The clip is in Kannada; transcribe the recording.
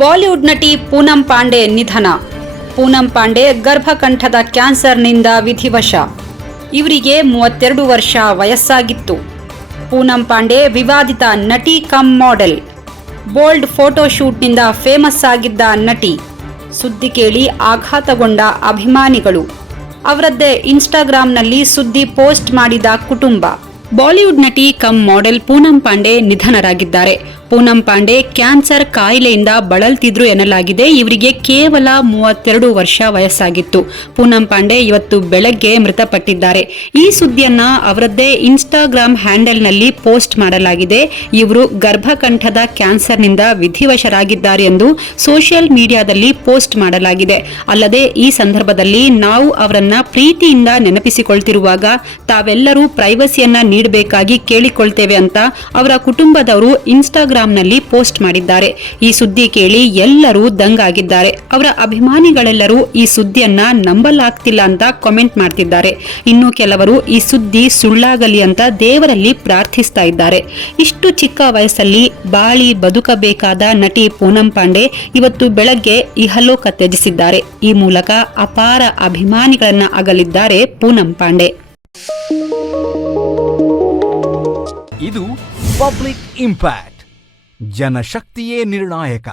ಬಾಲಿವುಡ್ ನಟಿ ಪೂನಂ ಪಾಂಡೆ ನಿಧನ. ಪೂನಂ ಪಾಂಡೆ ಗರ್ಭಕಂಠದ ಕ್ಯಾನ್ಸರ್ನಿಂದ ವಿಧಿವಶ. ಇವರಿಗೆ 32 ವರ್ಷ ವಯಸ್ಸಾಗಿತ್ತು. ಪೂನಂ ಪಾಂಡೆ ವಿವಾದಿತ ನಟಿ ಕಮ್ ಮಾಡೆಲ್. ಬೋಲ್ಡ್ ಫೋಟೋಶೂಟ್ನಿಂದ ಫೇಮಸ್ ಆಗಿದ್ದ ನಟಿ. ಸುದ್ದಿ ಕೇಳಿ ಆಘಾತಗೊಂಡ ಅಭಿಮಾನಿಗಳು. ಅವರದ್ದೇ ಇನ್ಸ್ಟಾಗ್ರಾಂನಲ್ಲಿ ಸುದ್ದಿ ಪೋಸ್ಟ್ ಮಾಡಿದ ಕುಟುಂಬ. ಬಾಲಿವುಡ್ ನಟಿ ಕಮ್ ಮಾಡೆಲ್ ಪೂನಂ ಪಾಂಡೆ ನಿಧನರಾಗಿದ್ದಾರೆ. ಪೂನಂ ಪಾಂಡೆ ಕ್ಯಾನ್ಸರ್ ಕಾಯಿಲೆಯಿಂದ ಬಳಲ್ತಿದ್ರು ಎನ್ನಲಾಗಿದೆ. ಇವರಿಗೆ ಕೇವಲ 32 ವರ್ಷ ವಯಸ್ಸಾಗಿತ್ತು. ಪೂನಂ ಪಾಂಡೆ ಇವತ್ತು ಬೆಳಗ್ಗೆ ಮೃತಪಟ್ಟಿದ್ದಾರೆ. ಈ ಸುದ್ದಿಯನ್ನ ಅವರದ್ದೇ ಇನ್ಸ್ಟಾಗ್ರಾಂ ಹ್ಯಾಂಡಲ್ನಲ್ಲಿ ಪೋಸ್ಟ್ ಮಾಡಲಾಗಿದೆ. ಇವರು ಗರ್ಭಕಂಠದ ಕ್ಯಾನ್ಸರ್ನಿಂದ ವಿಧಿವಶರಾಗಿದ್ದಾರೆ ಎಂದು ಸೋಷಿಯಲ್ ಮೀಡಿಯಾದಲ್ಲಿ ಪೋಸ್ಟ್ ಮಾಡಲಾಗಿದೆ. ಅಲ್ಲದೆ ಈ ಸಂದರ್ಭದಲ್ಲಿ ನಾವು ಅವರನ್ನ ಪ್ರೀತಿಯಿಂದ ನೆನಪಿಸಿಕೊಳ್ತಿರುವಾಗ ತಾವೆಲ್ಲರೂ ಪ್ರೈವಸಿಯನ್ನ ನೀಡಬೇಕಾಗಿ ಕೇಳಿಕೊಳ್ತೇವೆ ಅಂತ ಅವರ ಕುಟುಂಬದವರು ಇನ್ಸ್ಟಾಗ್ರಾಂನಲ್ಲಿ ಪೋಸ್ಟ್ ಮಾಡಿದ್ದಾರೆ. ಈ ಸುದ್ದಿ ಕೇಳಿ ಎಲ್ಲರೂ ದಂಗಾಗಿದ್ದಾರೆ. ಅವರ ಅಭಿಮಾನಿಗಳೆಲ್ಲರೂ ಈ ಸುದ್ದಿಯನ್ನ ನಂಬಲಾಗ್ತಿಲ್ಲ ಅಂತ ಕಾಮೆಂಟ್ ಮಾಡ್ತಿದ್ದಾರೆ. ಇನ್ನು ಕೆಲವರು ಈ ಸುದ್ದಿ ಸುಳ್ಳಾಗಲಿ ಅಂತ ದೇವರಲ್ಲಿ ಪ್ರಾರ್ಥಿಸ್ತಾ ಇದ್ದಾರೆ. ಇಷ್ಟು ಚಿಕ್ಕ ವಯಸ್ಸಲ್ಲಿ ಬಾಳಿ ಬದುಕಬೇಕಾದ ನಟಿ ಪೂನಂ ಪಾಂಡೆ ಇವತ್ತು ಬೆಳಗ್ಗೆ ಇಹಲೋಕ ತ್ಯಜಿಸಿದ್ದಾರೆ. ಈ ಮೂಲಕ ಅಪಾರ ಅಭಿಮಾನಿಗಳನ್ನ ಅಗಲಿದ್ದಾರೆ ಪೂನಂ ಪಾಂಡೆ. ಇದು ಪಬ್ಲಿಕ್ ಇಂಪ್ಯಾಕ್ಟ್. ಜನಶಕ್ತಿಯೇ ನಿರ್ಣಾಯಕ.